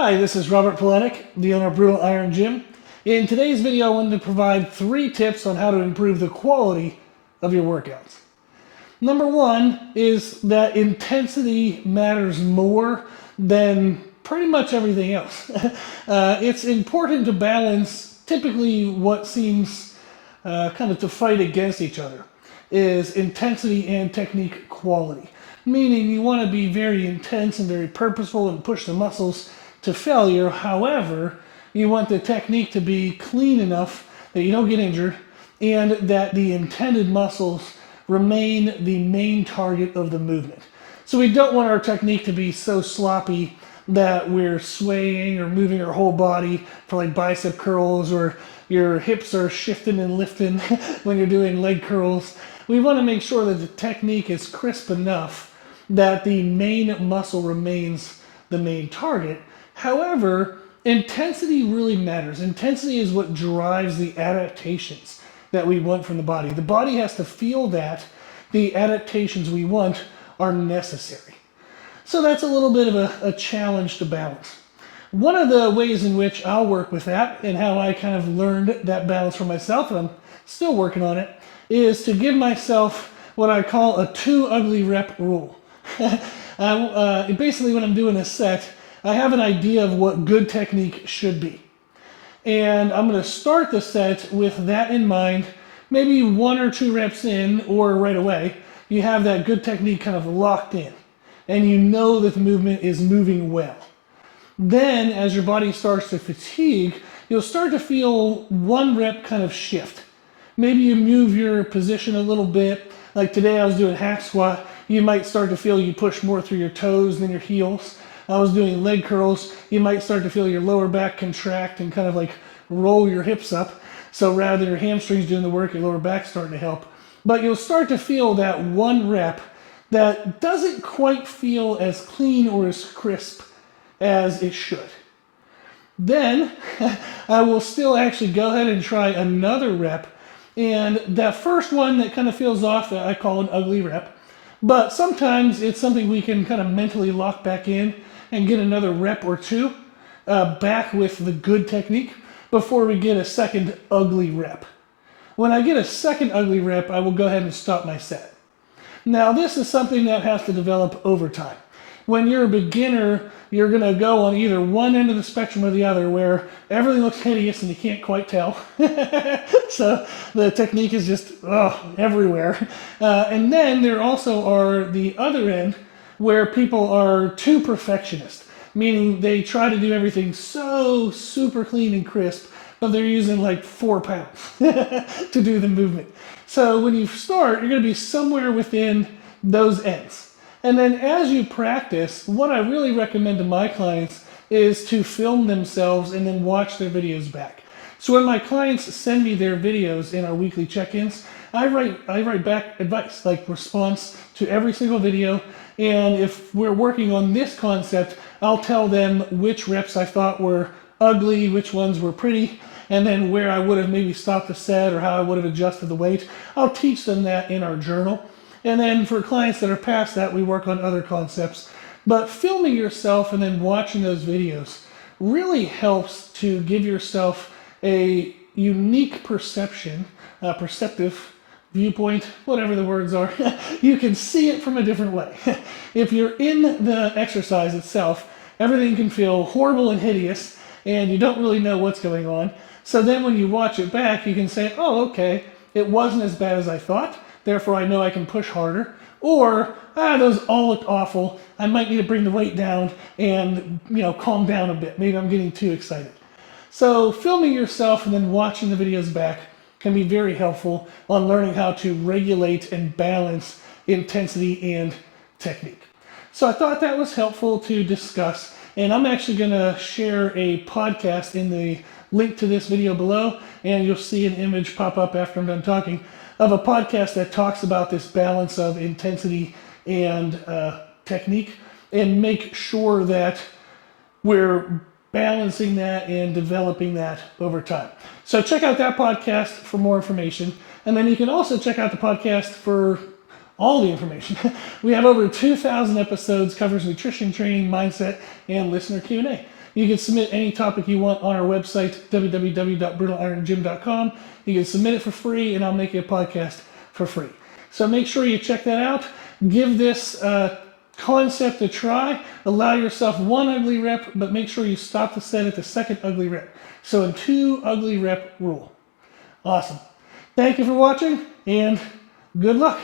Hi, this is Robert Polenic, the owner of Brutal Iron Gym. In today's video, I wanted to provide 3 tips on how to improve the quality of your workouts. Number 1 is that intensity matters more than pretty much everything else. It's important to balance typically what seems kind of to fight against each other is intensity and technique quality. Meaning you want to be very intense and very purposeful and push the muscles to failure. However, you want the technique to be clean enough that you don't get injured and that the intended muscles remain the main target of the movement. So we don't want our technique to be so sloppy that we're swaying or moving our whole body for like bicep curls, or your hips are shifting and lifting when you're doing leg curls. We want to make sure that the technique is crisp enough that the main muscle remains the main target. However, intensity really matters. Intensity is what drives the adaptations that we want from the body. The body has to feel that the adaptations we want are necessary. So that's a little bit of a challenge to balance. One of the ways in which I'll work with that, and how I kind of learned that balance for myself, and I'm still working on it, is to give myself what I call a 2 ugly rep rule. Basically, when I'm doing a set, I have an idea of what good technique should be. And I'm going to start the set with that in mind. Maybe 1 or 2 reps in, or right away, you have that good technique kind of locked in. And you know that the movement is moving well. Then, as your body starts to fatigue, you'll start to feel 1 rep kind of shift. Maybe you move your position a little bit. Like today I was doing hack squat. You might start to feel you push more through your toes than your heels. I was doing leg curls. You might start to feel your lower back contract and kind of like roll your hips up. So rather than your hamstrings doing the work, your lower back's starting to help. But you'll start to feel that 1 rep that doesn't quite feel as clean or as crisp as it should. Then I will still actually go ahead and try another rep. And that first one that kind of feels off, I call an ugly rep. But sometimes it's something we can kind of mentally lock back in and get another rep or 2 back with the good technique before we get a second ugly rep. When I get a second ugly rep, I will go ahead and stop my set. Now, this is something that has to develop over time. When you're a beginner, you're going to go on either one end of the spectrum or the other, where everything looks hideous and you can't quite tell. So the technique is just everywhere. And then there also are the other end, where people are too perfectionist, meaning they try to do everything so super clean and crisp, but they're using like 4 pounds to do the movement. So when you start, you're going to be somewhere within those ends. And then as you practice, what I really recommend to my clients is to film themselves and then watch their videos back. So when my clients send me their videos in our weekly check-ins, I write back advice, like response to every single video. And if we're working on this concept, I'll tell them which reps I thought were ugly, which ones were pretty, and then where I would have maybe stopped the set or how I would have adjusted the weight. I'll teach them that in our journal. And then for clients that are past that, we work on other concepts. But filming yourself and then watching those videos really helps to give yourself a unique perception, perceptive viewpoint, whatever the words are. You can see it from a different way. If you're in the exercise itself, everything can feel horrible and hideous, and you don't really know what's going on. So then when you watch it back, you can say, oh, okay, it wasn't as bad as I thought. Therefore, I know I can push harder. Or, those all looked awful. I might need to bring the weight down and, calm down a bit. Maybe I'm getting too excited. So filming yourself and then watching the videos back can be very helpful on learning how to regulate and balance intensity and technique. So I thought that was helpful to discuss. And I'm actually going to share a podcast in the link to this video below. And you'll see an image pop up after I'm done talking of a podcast that talks about this balance of intensity and technique, and make sure that we're balancing that and developing that over time. So check out that podcast for more information. And then you can also check out the podcast for all the information. We have over 2,000 episodes, covers nutrition, training, mindset, and listener Q&A. You can submit any topic you want on our website, www.brutalirongym.com. You can submit it for free, and I'll make you a podcast for free. So make sure you check that out. Give this concept a try. Allow yourself 1 ugly rep, but make sure you stop the set at the 2nd ugly rep. So a 2 ugly rep rule. Awesome. Thank you for watching, and good luck.